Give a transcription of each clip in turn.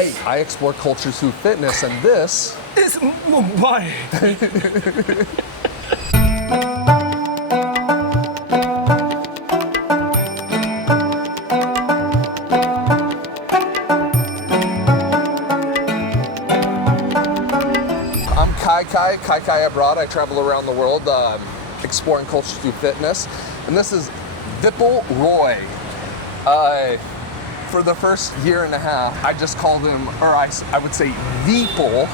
Hey, I explore cultures through fitness, and this is Mumbai. I'm Kai abroad. I travel around the world exploring cultures through fitness, and this is Vipul Roy. For the first year and a half, I just called him, or I would say Vipul.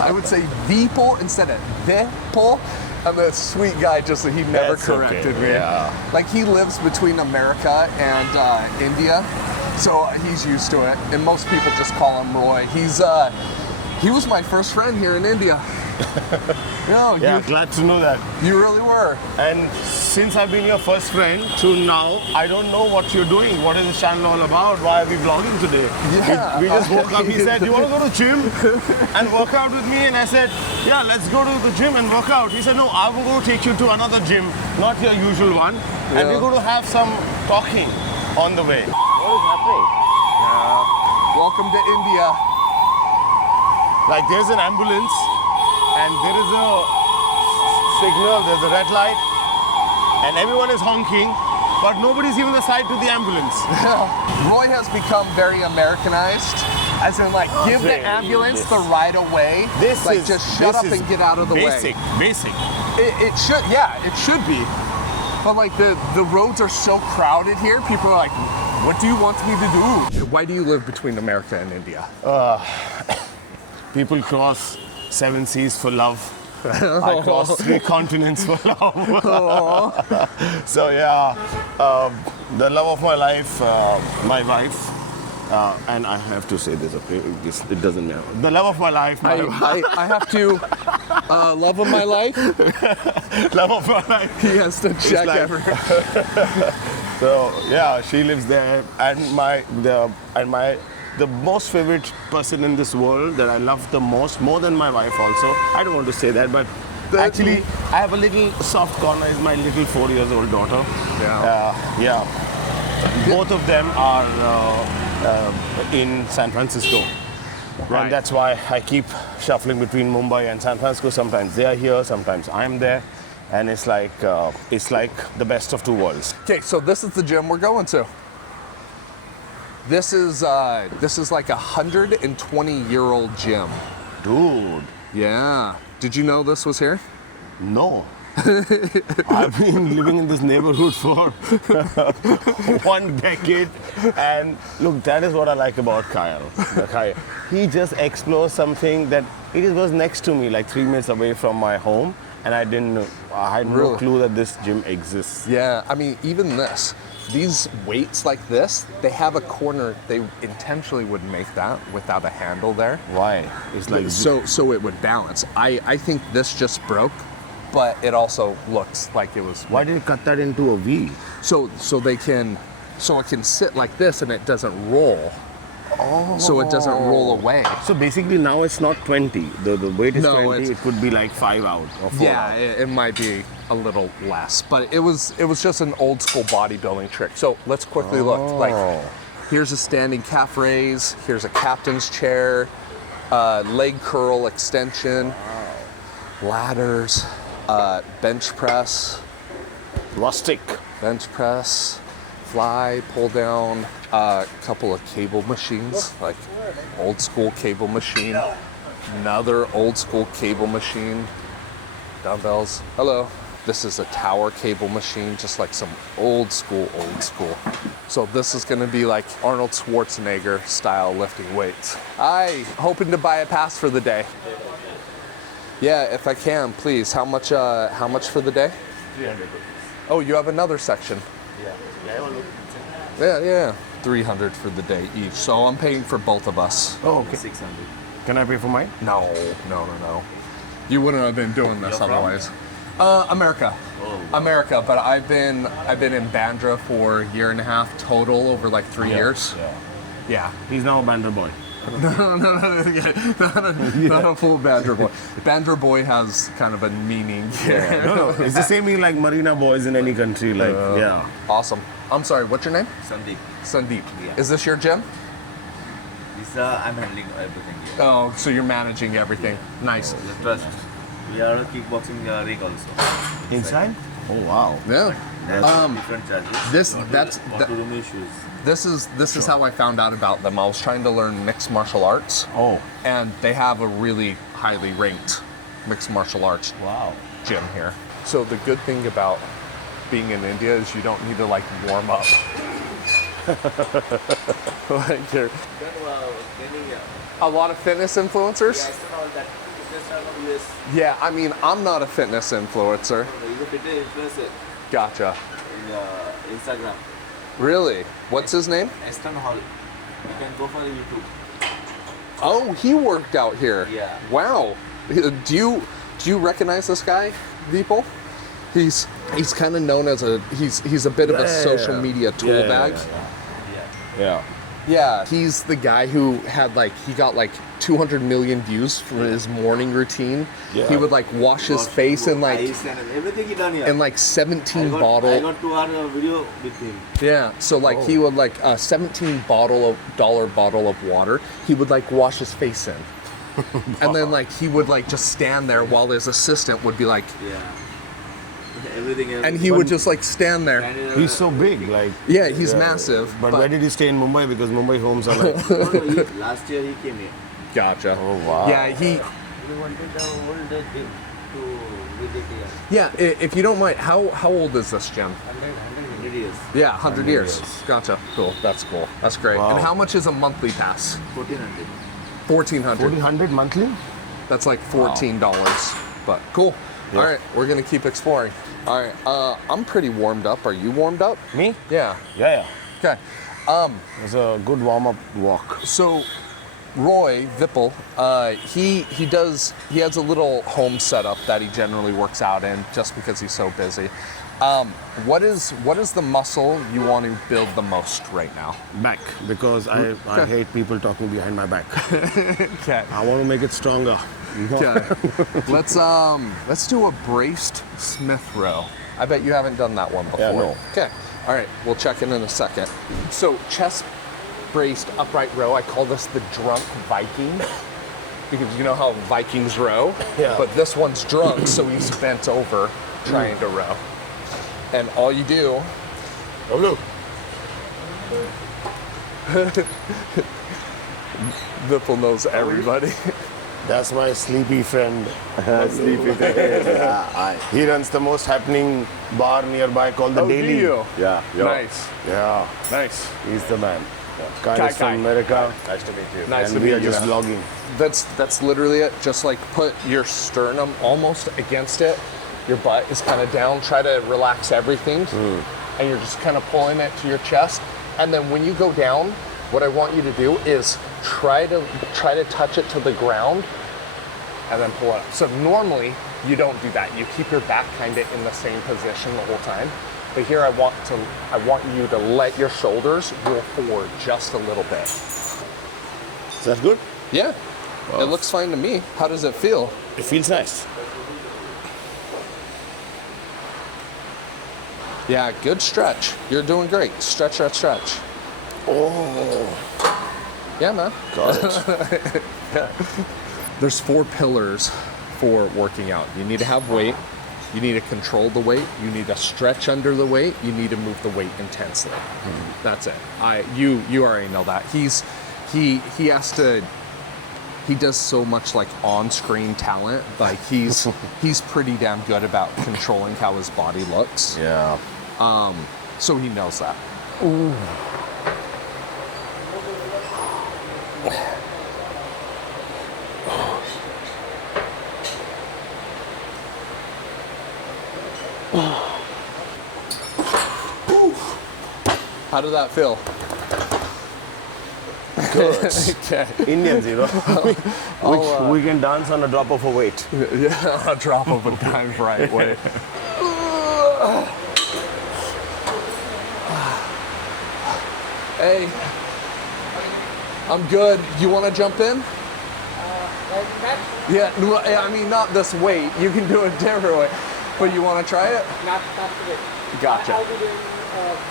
I would say Vipul instead of Vipul. I'm a sweet guy, just that he never corrected me. Yeah. Like, he lives between America and India, so he's used to it. And most people just call him Roy. He was my first friend here in India. Glad to know that. You really were. And since I've been your first friend to now, I don't know what you're doing. What is this channel all about? Why are we vlogging today? Yeah. We just woke up. He said, "Do you want to go to the gym and work out with me?" And I said, "Yeah, let's go to the gym and work out." He said, "No, I will go take you to another gym, not your usual one, and we're going to have some talking on the way." What is happening? Welcome to India. Like, there's an ambulance, and there is a signal, there's a red light, and everyone is honking, but nobody's giving a side to the ambulance. Roy has become very Americanized, as in, like, give the ambulance the right of way. Just shut up and get out of the way. Basic. It should be. But, like, the roads are so crowded here, people are like, what do you want me to do? Why do you live between America and India? People cross 7 seas for love. I cross 3 continents for love. So the love of my life, my wife, and I have to say this, okay? It doesn't matter. The love of my life, I have to, love of my life? Love of my life. He has to check everything. So she lives there, and the most favorite person in this world that I love the most, more than my wife also. I don't want to say that, but actually, I have a little soft corner, is my little 4-year-old daughter. Both of them are in San Francisco. Right. And that's why I keep shuffling between Mumbai and San Francisco. Sometimes they are here, sometimes I'm there. And it's like the best of 2 worlds. Okay, so this is the gym we're going to. This is like a 120-year-old gym. Dude. Yeah. Did you know this was here? No. I've been living in this neighborhood for 1 decade, and look, that is what I like about Kyle. He just explores something that it was next to me, like 3 minutes away from my home, and I had no clue that this gym exists. Yeah, I mean, even these weights like this, they have a corner. They intentionally would make that without a handle there. Why? It's like so it would balance. I think this just broke, but it also looks like it was. Why did you cut that into a V? So it can sit like this and it doesn't roll. Oh. So it doesn't roll away. So basically now it's not 20. The weight is 20. It could be like 5 out or 4 out. It might be a little less, but it was just an old school bodybuilding trick. So let's quickly look. Like, here's a standing calf raise. Here's a captain's chair, leg curl extension, ladders, bench press, Rustic. bench press, fly, pull down, a couple of cable machines, like old school cable machine, another old school cable machine, dumbbells. Hello. This is a tower cable machine, just like some old school. So this is gonna be like Arnold Schwarzenegger style lifting weights. Hoping to buy a pass for the day. Yeah, if I can, please. How much for the day? 300. Oh, you have another section. Yeah. 300 for the day each. So I'm paying for both of us. Oh, okay. 600. Can I pay for mine? No. You wouldn't have been doing this otherwise. America. America, but I've been in Bandra for a year and a half total over like 3 years. Yeah. He's now a Bandra boy. Not a full Bandra boy. Bandra boy has kind of a meaning. No, it's the same meaning like Marina boys in any country. Like, Awesome. I'm sorry, what's your name? Sandeep. Sandeep. Yeah. Is this your gym? This I'm handling everything here. Oh, so you're managing everything. Nice. So the trust. We are a kickboxing rig also. Inside? Oh wow. Yeah. That's different charges. Want to remove shoes. This is how I found out about them. I was trying to learn mixed martial arts. Oh. And they have a really highly ranked mixed martial arts Wow. gym here. So the good thing about being in India is you don't need to like warm up. Like you're a lot of fitness influencers. Yeah, I mean I'm not a fitness influencer. He's a fitness influencer Gotcha. in Instagram. Really? What's his name? Aston Hall. You can go for the YouTube. Oh, he worked out here. Yeah. Wow. Do you recognize this guy, Vipul? He's kind of known as he's a bit of a social media tool bag. Yeah. Yeah, he's the guy who had he got 200 million views for his morning routine. Yeah. He would wash his face in Ice and everything he done here. in 17 I bottle. got 2 hour video with him. Yeah, so he would a 17 dollar bottle of water. He would wash his face in, and then he would just stand there while his assistant would be Yeah. Everything. and he would just stand there. He's so big, Yeah, he's massive. But where did he stay in Mumbai? Because Mumbai homes are Last year he came here. Gotcha. Oh wow. Yeah, We wanted the old gym to visit here. yeah. If you don't mind, how old is this gym? 100 years. Yeah, 100 years. years. Gotcha. Cool. That's cool. That's great. Wow. And how much is a monthly pass? 1400. 1,400. 1400 monthly? That's $14. But cool. Yeah. All right, we're gonna keep exploring. All right, I'm pretty warmed up. Are you warmed up? Me? Yeah. Yeah. Okay. It's a good warm-up walk. So, Roy Vipul, he has a little home setup that he generally works out in, just because he's so busy. What is the muscle you want to build the most right now? Back, because I hate people talking behind my back. Okay. I want to make it stronger. Okay. Let's do a braced Smith row. I bet you haven't done that one before. Yeah, no. Okay. All right. We'll check in a second. So chest braced upright row. I call this the drunk Viking because you know how Vikings row. Yeah. But this one's drunk, so he's bent over trying to row. And all you do. Oh no. Vipul knows everybody. That's my sleepy friend. Sleepy. He runs the most happening bar nearby called the Oh, do Daily. you? Yeah. Nice. Yeah. Nice. He's the man. Kai Kai is from Kai. America. Nice to meet you. Nice And to we meet are you. just man. vlogging. That's literally it. Just put your sternum almost against it. Your butt is kind of down. Try to relax everything, and you're just kind of pulling it to your chest. And then when you go down, what I want you to do is try to touch it to the ground, and then pull it up. So normally you don't do that. You keep your back kind of in the same position the whole time. But here I want you to let your shoulders roll forward just a little bit. Is that good? Yeah, it looks fine to me. How does it feel? It feels nice. Yeah, good stretch. You're doing great. Stretch, stretch, stretch. Oh, Yeah, man. got it. There's 4 pillars for working out. You need to have weight. You need to control the weight. You need to stretch under the weight. You need to move the weight intensely. That's it. You already know that. He does so much on-screen talent. He's pretty damn good about controlling how his body looks. Yeah. So he knows that. Ooh. How did that feel? Good. Okay. Indians, you know. we can dance on a drop of a weight. Yeah, a drop of a dime right way. Hey, I'm good. You want to jump in? Yeah, I mean, not this weight. You can do it different way. But you want to try it? Not today. Gotcha. I'll be doing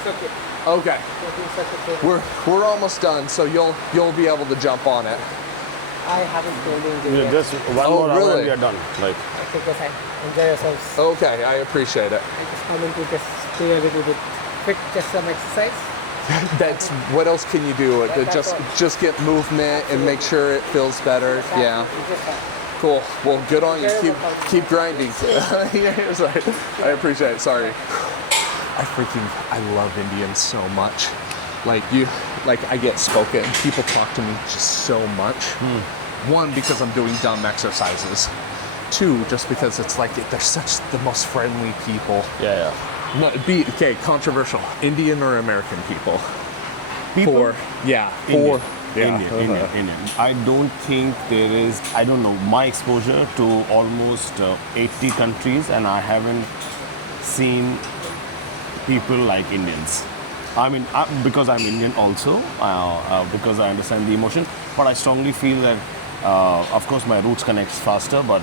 circuit. Okay. Taking such a photo. We're almost done, so you'll be able to jump on it. I haven't told you yet. Just one Oh, more hour really? and we are done. Like, Take your time. Enjoy yourselves. Okay, I appreciate it. I just come in to just stay a little bit quick, just some exercise. That's what else can you do? That's Just all. just get movement and make sure it feels better. Yeah. You just have. Cool. Well, good on you. Very Keep well. keep grinding. Yeah, sorry. I appreciate it. Sorry. I love Indians so much. Like I get spoken. People talk to me just so much. One, because I'm doing dumb exercises. Two, just because it's like they're such the most friendly people. yeah. No, okay, controversial. Indian or American people? People? Yeah. Indian. Yeah. Indian. I don't think there is, I don't know, my exposure to almost 80 countries and I haven't seen people like Indians. I mean, because I'm Indian also, because I understand the emotion, but I strongly feel that, of course, my roots connects faster, but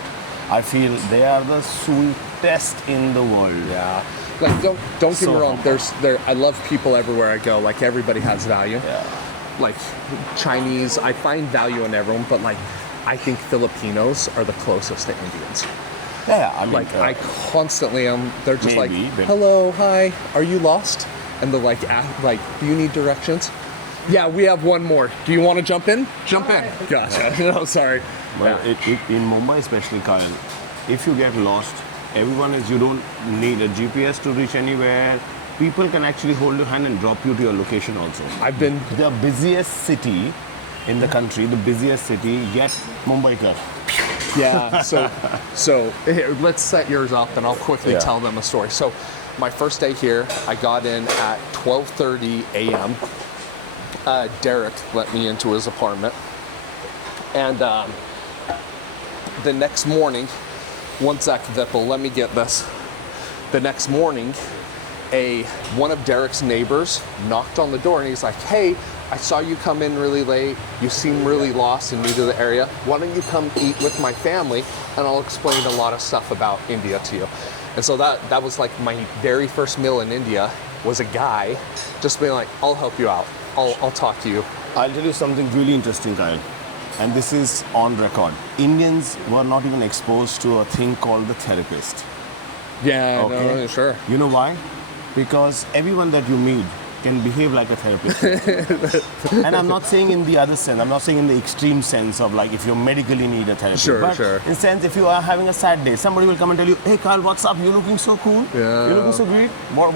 I feel they are the sweetest in the world. Yeah. Like don't get me So wrong. humble. I love people everywhere I go. Like everybody has value. Yeah. Like Chinese, I find value in everyone, but like I think Filipinos are the closest to Indians. Yeah, I mean, Like I constantly am. They're just Maybe, like, but- "Hello, hi, are you lost?" And they're like, "Do you need directions?" Yeah, we have one more. Do you want to jump in? Jump in. Gotcha. No, sorry. But Yeah. in Mumbai, especially, Kyle, if you get lost, you don't need a GPS to reach anywhere. People can actually hold your hand and drop you to your location also. I've been. The busiest city in the country, yet Mumbai ka. Yeah. So here, let's set yours up, and I'll quickly Yeah. tell them a story. So, my first day here, I got in at 12:30 a.m. Derek let me into his apartment, and the next morning, one sec, Vipul, let me get this. The next morning, one of Derek's neighbors knocked on the door, and he's like, "Hey, I saw you come in really late. You seem really lost and new to the area. Why don't you come eat with my family, and I'll explain a lot of stuff about India to you." And so that was like my very first meal in India, was a guy just being like, "I'll help you out. I'll talk to you." I'll tell you something really interesting, Kyle. And this is on record. Indians were not even exposed to a thing called the therapist. Yeah, Okay. no, sure. You know why? Because everyone that you meet can behave like a therapist. And I'm not saying in the other sense, I'm not saying in the extreme sense of like if you medically need a therapist. Sure, but sure. in sense, if you are having a sad day, somebody will come and tell you, "Hey Carl, what's up? You're looking so cool. Yeah. You're looking so great.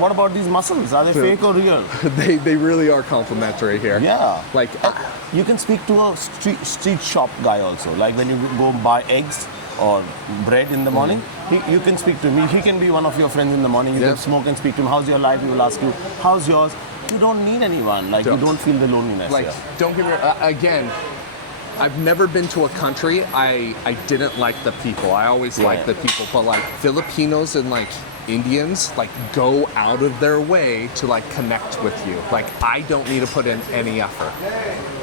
What about these muscles? Are they fake or real?" They really are complimentary here. Yeah. Like, You can speak to a street shop guy also. Like when you go buy eggs or bread in the morning, you can speak to him. He can be one of your friends in the morning. You Yeah. can smoke and speak to him. How's your life? He will ask you, "How's yours?" You don't need anyone. Like you Don't. don't feel the loneliness. like here. don't get me again, I've never been to a country I didn't like the people. I always liked the people, but like Filipinos and like Indians like go out of their way to like connect with you. Like I don't need to put in any effort,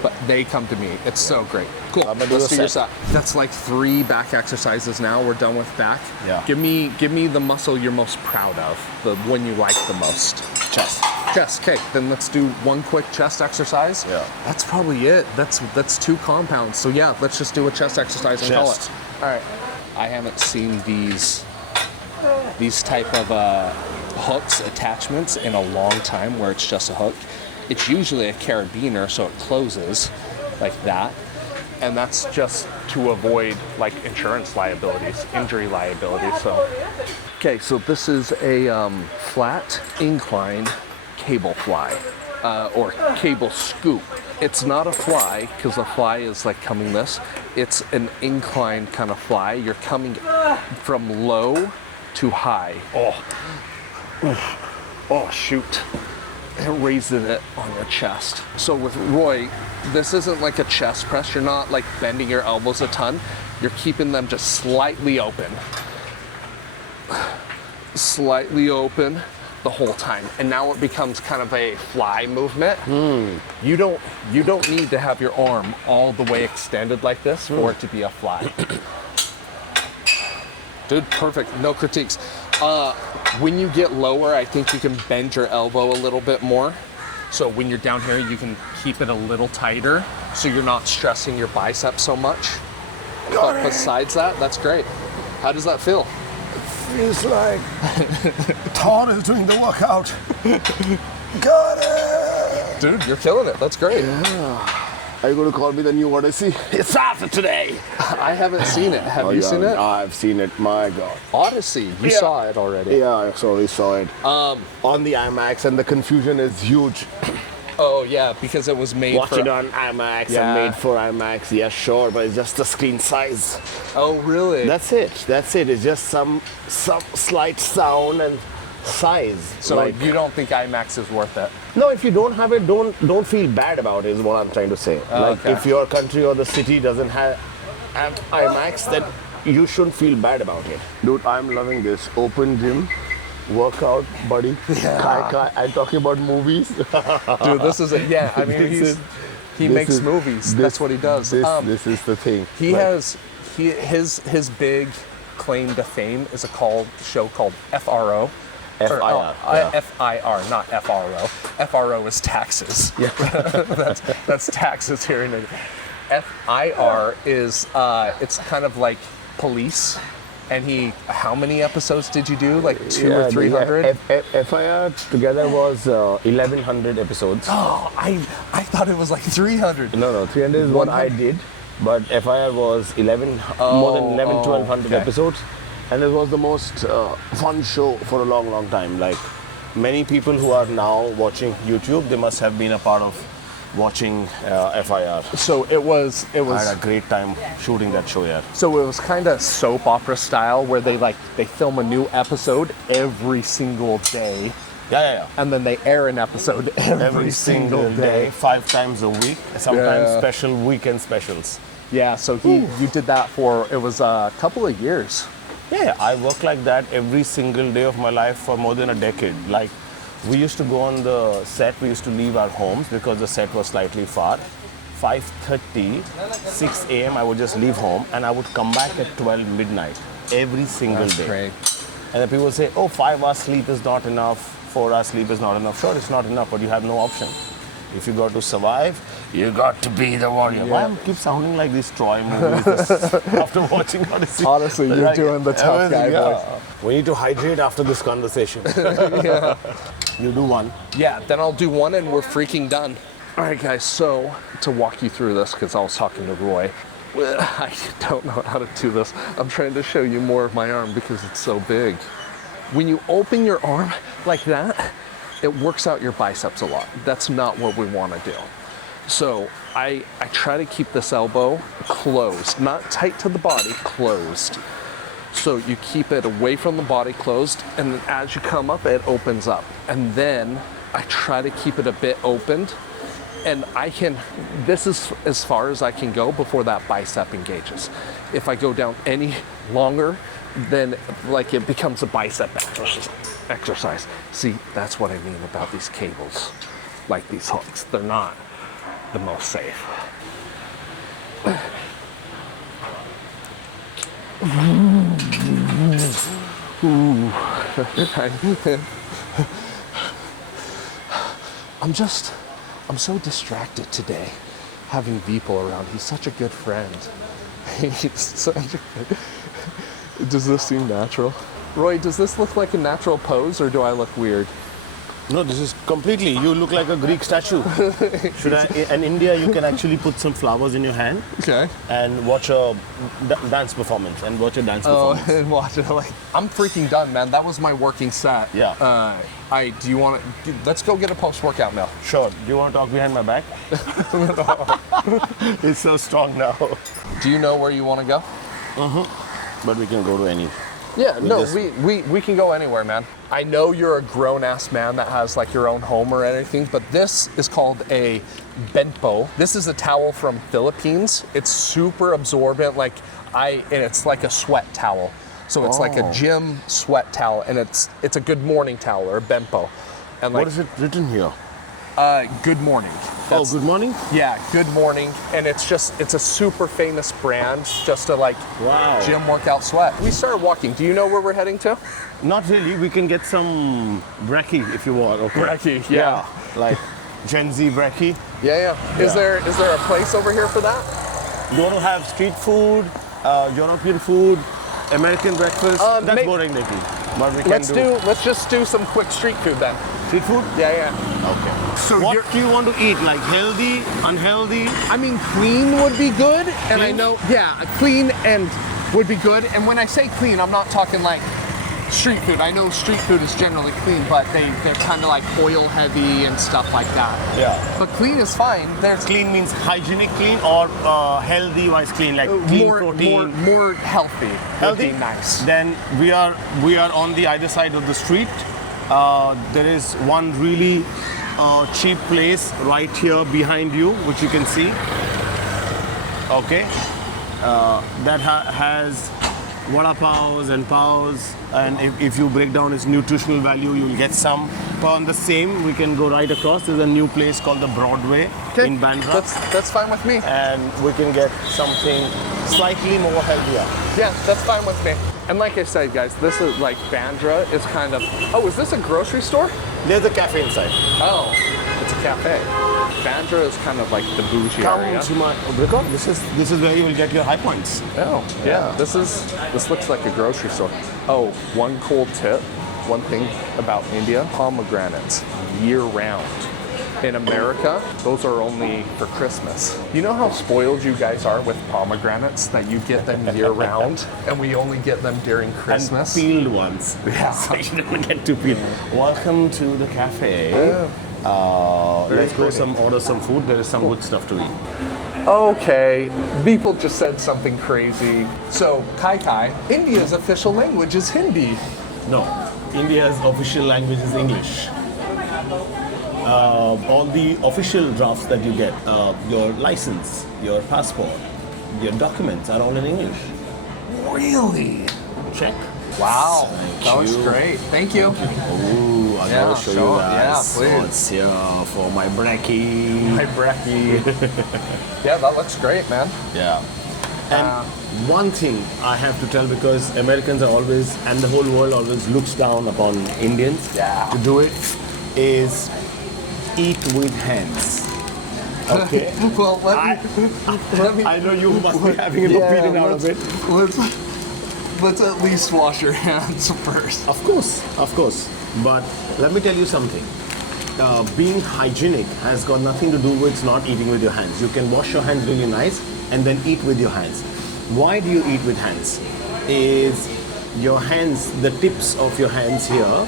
but they come to me. It's so great. Cool. I'm gonna do Let's a do your set. set. That's like 3 back exercises now. We're done with back. Yeah. Give me the muscle you're most proud of, the one you like the most. Chest. Chest. Okay, then let's do one quick chest exercise. Yeah. That's probably it. That's 2 compounds. So yeah, let's just do a chest exercise and call it. Chest. All right. I haven't seen these type of hooks attachments in a long time where it's just a hook. It's usually a carabiner, so it closes like that. And that's just to avoid like insurance liabilities, injury liabilities. So, okay, so this is a flat incline cable fly or cable scoop. It's not a fly because the fly is like coming this. It's an incline kind of fly. You're coming from low to high. Oh shoot. It raises it on your chest. So with Roy, this isn't like a chest press. You're not like bending your elbows a ton. You're keeping them just slightly open. Slightly open the whole time. And now it becomes kind of a fly movement. You don't need to have your arm all the way extended like this for it to be a fly. Dude, perfect. No critiques. When you get lower, I think you can bend your elbow a little bit more. So when you're down here, you can keep it a little tighter so you're not stressing your biceps so much. But besides that, that's great. How does that feel? Feels like Thor is doing the workout. Got it! Dude, you're killing it. That's great. Are you going to call me the new Odyssey? It's after today! I haven't seen it. Have you seen it? I've seen it, my God. Odyssey. You saw it already. Yeah, I already saw it. On the IMAX, and the confusion is huge. Oh, yeah, because it was made Watch for... it on IMAX Yeah. and made for IMAX. Yeah, sure, but it's just the screen size. Oh, really? That's it. That's it. It's just some slight sound and size. So Like- you don't think IMAX is worth it? No, if you don't have it, don't feel bad about it. Is what I'm trying to say. Like okay. if your country or the city doesn't have IMAX, then you shouldn't feel bad about it. Dude, I'm loving this open gym workout, buddy. Yeah. I'm talking about movies. Dude, this is it. Yeah, I mean, he makes is- movies. That's what he does. This is the thing. He Like, has his big claim to fame is a show called FRO. FIR, yeah. FIR, not FRO. FRO is taxes. Yeah. that's taxes here in India. FIR is it's kind of like police. And how many episodes did you do? Like 200 or 300? FIR together was 1,100 episodes. Oh, I thought it was like 300. No, 300 is what I did. But FIR was more than 1,100 okay. episodes. And it was the most fun show for a long, long time. Like many people who are now watching YouTube, they must have been a part of watching FIR. So it was. I had a great time shooting that show, yeah. So it was kind of soap opera style, where they film a new episode every single day, Yeah. and then they air an episode every single day. 5 times a week, sometimes Yeah. special weekend specials. Yeah. So you did that for it was a couple of years. Yeah, I worked like that every single day of my life for more than a decade. Like, we used to go on the set, we used to leave our homes because the set was slightly far. 5:30, 6 a.m. I would just leave home and I would come back at 12 midnight every single day. Great. And then people would say, oh, 5 hours sleep is not enough, 4 hours sleep is not enough. Sure, it's not enough, but you have no option. If you got to survive, you got to be the warrior. Why am I keep sounding like these Troy movies after watching Odyssey? Honestly, you're Like, doing the tough guy voice. We need to hydrate after this conversation. Yeah. You do one. Yeah. Then I'll do one, and we're freaking done. All right, guys. So to walk you through this, because I was talking to Roy. I don't know how to do this. I'm trying to show you more of my arm because it's so big. When you open your arm like that, it works out your biceps a lot. That's not what we want to do. So I try to keep this elbow closed, not tight to the body, closed. So you keep it away from the body, closed, and then as you come up, it opens up. And then I try to keep it a bit opened, and this is as far as I can go before that bicep engages. If I go down any longer, then like it becomes a bicep exercise. See, that's what I mean about these cables, like these hooks. They're not the most safe. I'm so distracted today, having Vipul around. He's such a good friend. He's such a good... Does this seem natural? Roy, does this look like a natural pose, or do I look weird? No, this is completely. You look like a Greek statue. In India, you can actually put some flowers in your hand Okay. and watch a dance performance. And And watch it. I'm freaking done, man. That was my working set. Yeah. Do you want to? Let's go get a post-workout meal. Sure. Do you want to talk behind my back? It's so strong now. Do you know where you want to go? But we can go to any. Yeah, no, just- we can go anywhere, man. I know you're a grown-ass man that has like your own home or anything, but this is called a bento. This is a towel from Philippines. It's super absorbent, and it's like a sweat towel. So it's like a gym sweat towel, and it's a good morning towel or a bento. And What is it written here? good morning. Good morning? Yeah, good morning. And it's a super famous brand just to Wow. gym workout sweat. We started walking. Do you know where we're heading to? Not really. We can get some brekkie if you want. Okay. Brekkie, yeah. Like Gen Z brekkie. Yeah. Is there a place over here for that? You want to have street food, European food, American breakfast? That's boring, Nicky. But we can Let's just do some quick street food then. street food. Yeah. Okay. So What do you want to eat? Like healthy, unhealthy? I mean, clean would be good, and I Clean? know, clean and would be good. And when I say clean, I'm not talking like street food. I know street food is generally clean, but they're kind of like oil heavy and stuff like that. Yeah. But clean is fine. There's Clean means hygienic clean or healthy wise clean, like clean protein. more healthy. Healthy? Would be nice. Then we are on the either side of the street. There is one really cheap place right here behind you, which you can see. Okay, that has vada pavs and pavs, and if you break down its nutritional value, you'll get some. But on the same, we can go right across. There's a new place called the Broadway in Bandra, That's fine with me. and we can get something slightly more healthier. Yeah, that's fine with me. And like I said, guys, this is like Bandra is kind of. Oh, is this a grocery store? There's a cafe inside. Oh, it's a cafe. Bandra is kind of like the bougie Come area. to my Bricot. This is where you will get your high points. Oh, yeah. This looks like a grocery store. Oh, one cool tip, one thing about India, pomegranates year round. In America, those are only for Christmas. You know how spoiled you guys are with pomegranates, that you get them year round and we only get them during Christmas? And peeled ones. Yeah. So you don't get to peel. Welcome to the cafe. Yeah. Let's go pretty. order some food. There is some good stuff to eat. Okay, people just said something crazy. So, Kai, India's official language is Hindi. No, India's official language is English. All the official drafts that you get, your license, your passport, your documents are all in English. Really? Check. Wow, Thank that was you. great. Thank you. Ooh, I'll Yeah, show show you it. Yeah, guys. please. What's here for my brekkie? Hi, Brekkie. Yeah, that looks great, man. Yeah. And one thing I have to tell, because Americans are always, and the whole world always looks down upon Indians Yeah. to do it, is eat with hands. Okay. Well, let me. I know you must be having an opinion out of it. Let's at least wash your hands first. Of course. But let me tell you something. Being hygienic has got nothing to do with not eating with your hands. You can wash your hands really nice and then eat with your hands. Why do you eat with hands? Is your hands, the tips of your hands here,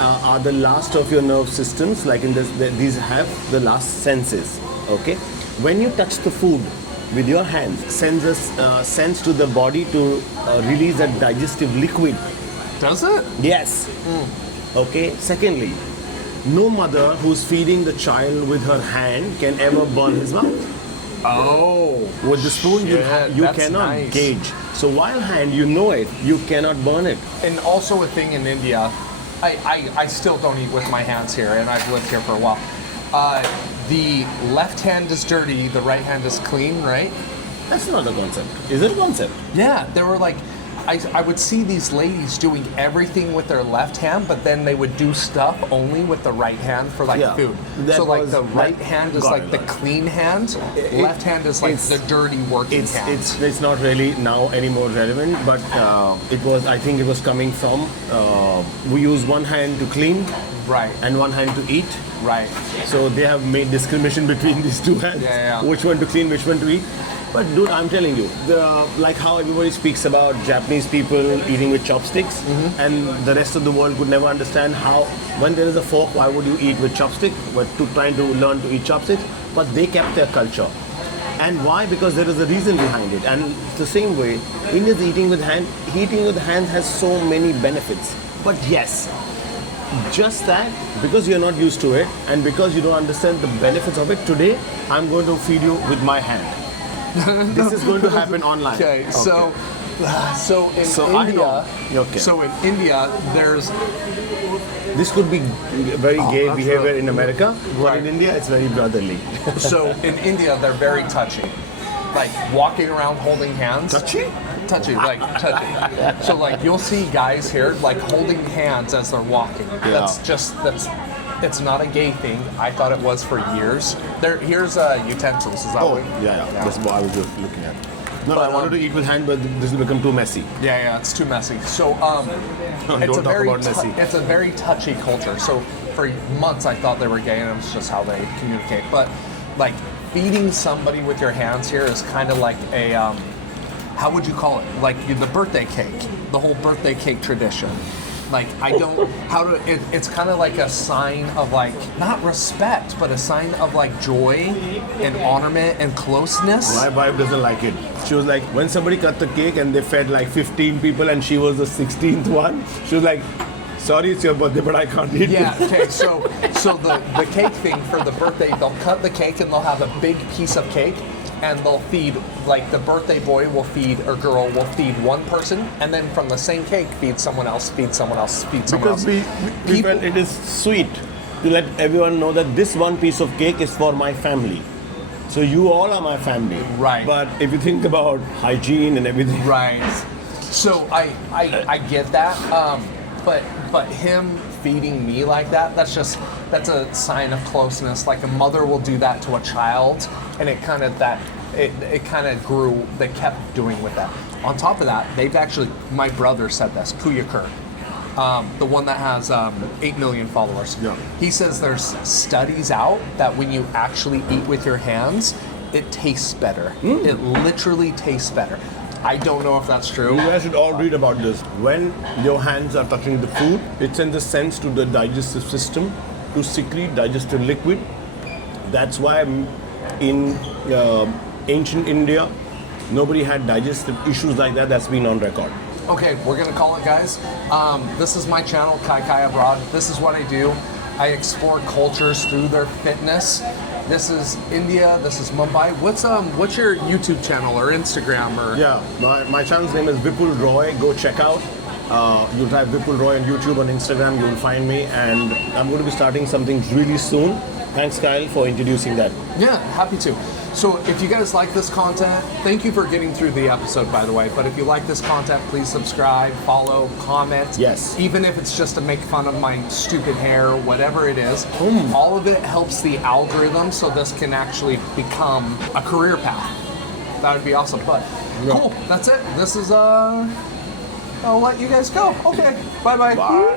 are the last of your nerve systems. Like in this, these have the last senses. Okay. When you touch the food with your hands, sends a sense to the body to release a digestive liquid. Does it? Yes. Okay. Secondly, no mother who's feeding the child with her hand can ever burn his mouth. Oh. With the spoon, you that's cannot nice. gauge. So while hand, you know it, you cannot burn it. And also a thing in India, I still don't eat with my hands here, and I've lived here for a while. The left hand is dirty, the right hand is clean, right? That's not a concept. Is it a concept? Yeah, there were like, I would see these ladies doing everything with their left hand, but then they would do stuff only with the right hand for like Yeah, food. that So like was- the right hand is got like it, the got it. clean hand, left hand is like it's- the dirty working hand. It's not really now anymore relevant, but it was. I think it was coming from. We use one hand to clean Right, and one hand to eat. right. So they have made discrimination between these two hands. Yeah. Which one to clean, which one to eat. But dude, I'm telling you, like how everybody speaks about Japanese people eating with chopsticks, and the rest of the world could never understand how, when there is a fork, why would you eat with chopstick? But trying to learn to eat chopsticks, but they kept their culture. And why? Because there is a reason behind it. And the same way, Indians eating with hand has so many benefits. But yes, just that, because you're not used to it, and because you don't understand the benefits of it, today I'm going to feed you with my hand. This is going to happen online. Okay, so in So I India, know. Okay. so in India, there's This could be very gay that's behavior right. in America, but Right. in India it's very brotherly. so in India they're very touchy, like walking around holding hands. Touchy? Like touchy. So like you'll see guys here like holding hands as they're walking. Yeah. That's It's not a gay thing. I thought it was for years. Here's utensils. Is that Oh, what? yeah. That's what I was just looking at. No, But, I wanted to eat with hand, but this will become too messy. Yeah, it's too messy. So Don't it's a talk very about messy. it's a very touchy culture. So for months I thought they were gay, and it was just how they communicate. But like feeding somebody with your hands here is kind of like a how would you call it? Like the birthday cake, the whole birthday cake tradition. Like it's kind of like a sign of like not respect, but a sign of like joy and honorment and closeness. My wife doesn't like it. She was like, when somebody cut the cake and they fed like 15 people and she was the 16th one, she was like, sorry, it's your birthday, but I can't eat Yeah, this. okay, so the cake thing for the birthday, they'll cut the cake and they'll have a big piece of cake and they'll feed, like the birthday boy will feed, or girl will feed one person, and then from the same cake, feed someone else, feed someone else, feed someone Because else. we felt it is sweet to let everyone know that this one piece of cake is for my family. So you all are my family. Right. But if you think about hygiene and everything. Right. So I get that, but him feeding me like that's a sign of closeness. Like a mother will do that to a child, and it kind of grew. They kept doing with that. On top of that, they've actually, my brother said this, Kuyakur, the one that has 8 million followers. Yeah. He says there's studies out that when you actually eat with your hands, it tastes better. It literally tastes better. I don't know if that's true. You guys should all read about this. When your hands are touching the food, it sends a sense to the digestive system to secrete digestive liquid. That's why in ancient India, nobody had digestive issues like that. That's been on record. Okay, we're gonna call it, guys. This is my channel, Kai Abroad. This is what I do. I explore cultures through their fitness. This is India. This is Mumbai. What's your YouTube channel or Instagram or? Yeah, my channel's name is Vipul Roy. Go check out. You'll type Vipul Roy on YouTube, on Instagram. You'll find me, and I'm going to be starting something really soon. Thanks, Kyle, for introducing that. Yeah, happy to. So if you guys like this content, thank you for getting through the episode, by the way. But if you like this content, please subscribe, follow, comment. Yes. Even if it's just to make fun of my stupid hair, whatever it is, all of it helps the algorithm so this can actually become a career path. That would be awesome. But cool, that's it. This is, I'll let you guys go. Okay, bye-bye. Bye.